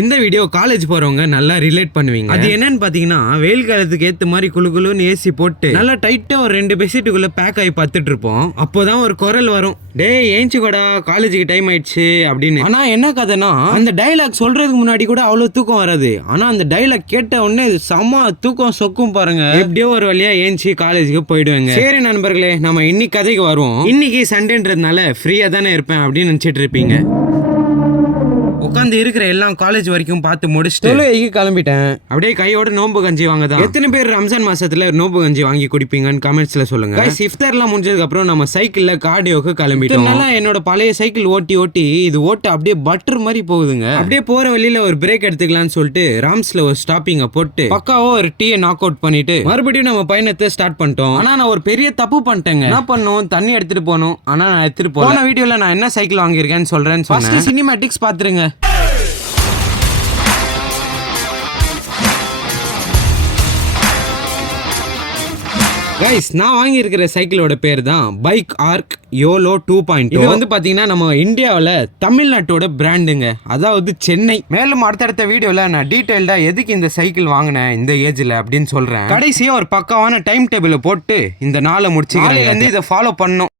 இந்த video college போறவங்க நல்லா ரிலேட் பண்ணுவீங்க. அது என்னன்னு பாத்தீங்கன்னா, வெயில் காலத்துக்கு ஏத்த மாதிரி குளுன்னு ஏசி போட்டு நல்லா டைட்டா ஒரு 2 பெட்ஷீட்டுக்குள்ள பேக் ஆகி பத்துட்டு இருப்போம். அப்போதான் ஒரு குரல் வரும், டேய் ஏஞ்சிக்கோடா காலேஜுக்கு டைம் ஆயிடுச்சு அப்படின்னு. ஆனா என்ன கதைனா, அந்த டைலாக் சொல்றதுக்கு முன்னாடி கூட அவ்வளவு தூக்கம் வராது. ஆனா அந்த டைலாக் கேட்ட உடனே செம்ம தூக்கம் சொக்கும் பாருங்க. எப்படியோ ஒரு வழியா ஏஞ்சி காலேஜுக்கு போயிடுவேங்க. சரி நண்பர்களே, நம்ம இன்னைக்கு கதைக்கு வருவோம். இன்னைக்கு சண்டேன்றதுனால ஃப்ரீயா தானே இருப்பேன் அப்படின்னு நினைச்சிட்டு இருப்பீங்க. உட்காந்து இருக்கிற எல்லாம் காலேஜ் வரைக்கும் பார்த்து முடிச்சுட்டு தொழுகைக்கு கிளம்பிட்டேன். அப்படியே கையோட நோம்பு கஞ்சி வாங்க தான். எத்தனை பேர் ரம்ஜான் மாசத்துல நோம்பு கஞ்சி வாங்கி குடிப்பீங்கன்னு கமெண்ட்ஸ்ல சொல்லுங்க. இஃப்தார்லாம் முடிஞ்சதுக்கு அப்புறம் நம்ம சைக்கிள்ல கார்டியோக்கு கிளம்பிட்டோம். என்னோட பழைய சைக்கிள் ஓட்டி இது ஓட்ட அப்படியே பட்டர் மாதிரி போகுதுங்க. அப்படியே போற வழியில ஒரு பிரேக் எடுத்துக்கலாம்னு சொல்லிட்டு ராம்ஸ்ல ஒரு ஸ்டாப்பிங்க போட்டு பக்காவோ ஒரு டீயை நாக் அவுட் பண்ணிட்டு மறுபடியும் நம்ம பயணத்தை ஸ்டார்ட் பண்ணிட்டோம். ஆனா நான் ஒரு பெரிய தப்பு பண்ணிட்டேங்க. என்ன பண்ணும், தண்ணி எடுத்துட்டு போகணும். ஆனா நான் எடுத்துட்டு போன வீடியோல நான் என்ன சைக்கிள் வாங்கியிருக்கேன்னு சொல்றேன்னு சொன்னேன். சினிமேட்டிக்ஸ் பாத்துருங்க. கைஸ், நான் வாங்கி இருக்கிற சைக்கிளோட பேர் தான் பைக் ஆர்க் யோலோ 2.0. இது வந்து பாத்தீங்கன்னா நம்ம இந்தியாவில் தமிழ்நாட்டோட பிராண்டுங்க, அதாவது சென்னை. மேலும் அடுத்தடுத்த வீடியோல நான் டீடைல்டா எதுக்கு இந்த சைக்கிள் வாங்கினேன் இந்த ஏஜ்ல அப்படின்னு சொல்றேன். கடைசியா ஒரு பக்காவான டைம் டேபிள போட்டு இந்த நாளை முடிச்சு இதை ஃபாலோ பண்ணணும்.